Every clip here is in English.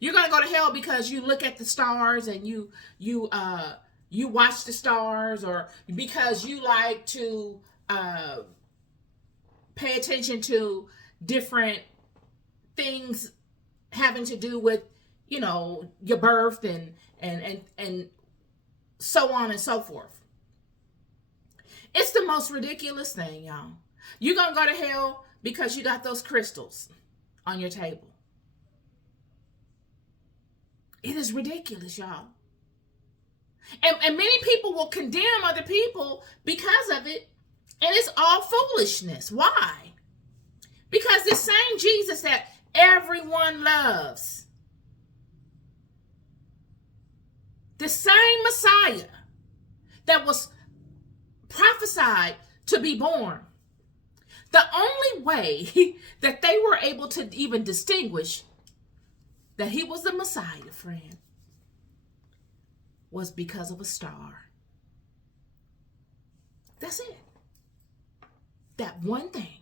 You're gonna go to hell because you look at the stars and you watch the stars, or because you like to uh, pay attention to different things having to do with, your birth and so on and so forth. It's the most ridiculous thing, y'all. You're gonna go to hell because you got those crystals on your table. It is ridiculous, y'all. And many people will condemn other people because of it. And it's all foolishness. Why? Because the same Jesus that everyone loves, the same Messiah that was prophesied to be born, the only way that they were able to even distinguish that he was the Messiah, friend, was because of a star. That's it. That one thing.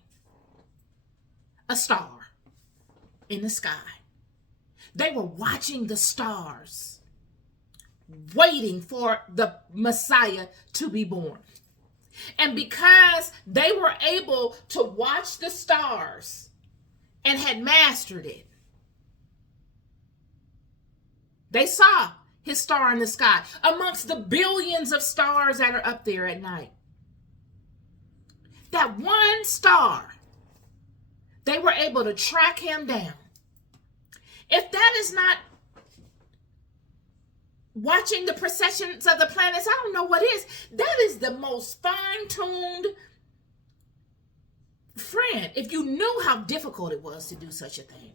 A star in the sky. They were watching the stars, waiting for the Messiah to be born. And because they were able to watch the stars and had mastered it, they saw his star in the sky amongst the billions of stars that are up there at night. That one star, they were able to track him down. If that is not watching the processions of the planets, I don't know what is. That is the most fine-tuned, friend. If you knew how difficult it was to do such a thing,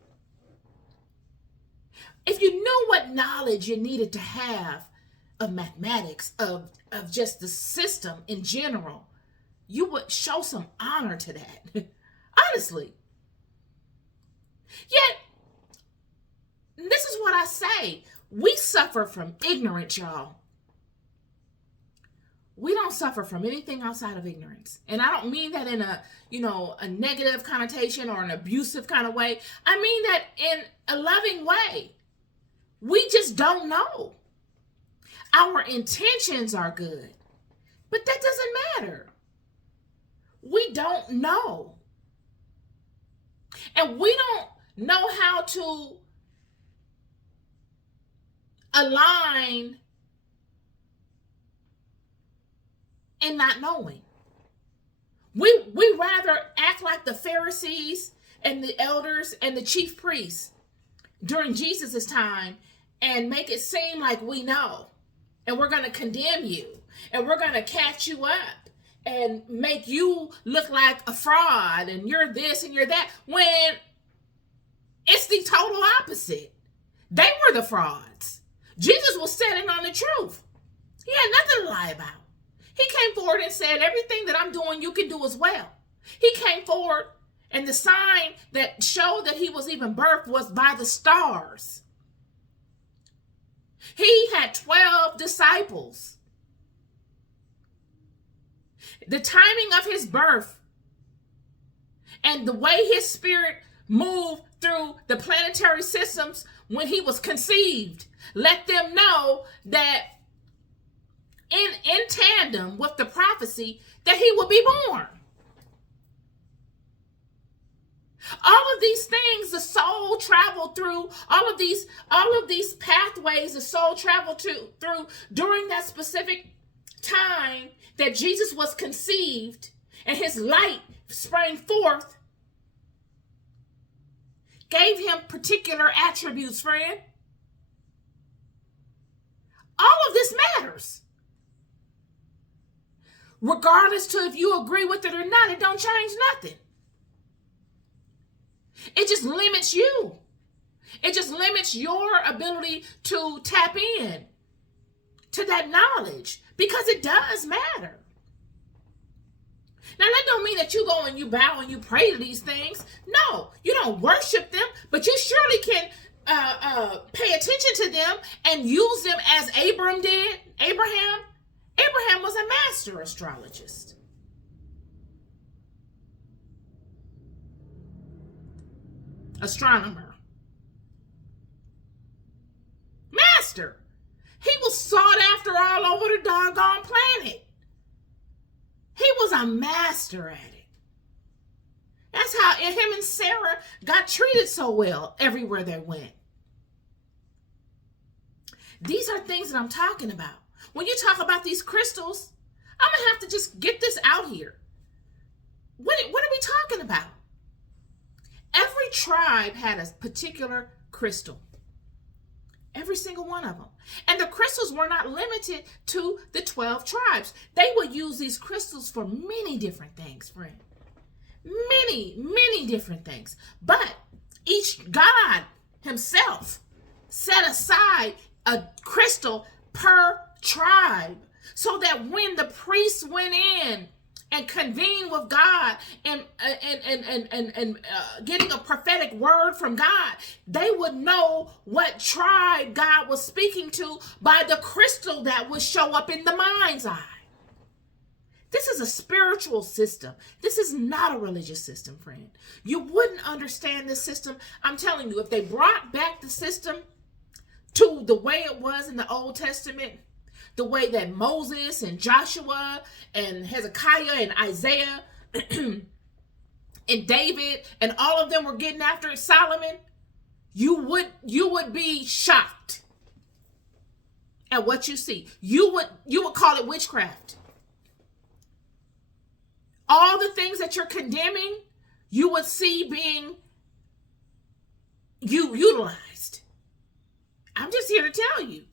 if you knew what knowledge you needed to have of mathematics, of just the system in general, you would show some honor to that. Honestly. Yet, this is what I say. We suffer from ignorance, y'all. We don't suffer from anything outside of ignorance. And I don't mean that in a negative connotation or an abusive kind of way. I mean that in a loving way. We just don't know. Our intentions are good, but that doesn't matter. We don't know. And we don't know how to align in not knowing. We rather act like the Pharisees and the elders and the chief priests during Jesus' time and make it seem like we know. And we're going to condemn you. And we're going to catch you up and make you look like a fraud and you're this and you're that, when it's the total opposite. They were the frauds. Jesus was standing on the truth. He had nothing to lie about. He came forward and said, everything that I'm doing, you can do as well. He came forward, and the sign that showed that he was even birthed was by the stars. He had 12 disciples. The timing of his birth and the way his spirit moved through the planetary systems when he was conceived let them know that in tandem with the prophecy that he would be born. All of these things the soul traveled through, all of these pathways the soul traveled through during that specific time that Jesus was conceived and his light sprang forth, gave him particular attributes, friend. All of this matters. Regardless to if you agree with it or not, it don't change nothing. It just limits you. It just limits your ability to tap in to that knowledge, because it does matter. Now, that don't mean that you go and you bow and you pray to these things. No, you don't worship them, but you surely can pay attention to them and use them as Abraham did. Abraham was a master astrologist. Astronomer. master. He was sought after all over the doggone planet. He was a master at it. That's how him and Sarah got treated so well everywhere they went. These are things that I'm talking about. When you talk about these crystals, I'm going to have to just get this out here. What are we talking about? Every tribe had a particular crystal. Every single one of them. And the crystals were not limited to the 12 tribes. They would use these crystals for many different things, friend. Many different things. But each God himself set aside a crystal per tribe so that when the priests went in and convened with God and getting a prophetic word from God, they would know what tribe God was speaking to by the crystal that would show up in the mind's eye. This is a spiritual system. This is not a religious system, friend. You wouldn't understand this system. I'm telling you, if they brought back the system to the way it was in the Old Testament, the way that Moses and Joshua and Hezekiah and Isaiah and David and all of them were getting after Solomon, you would be shocked at what you see. You would call it witchcraft. All the things that you're condemning, you would see being utilized. I'm just here to tell you.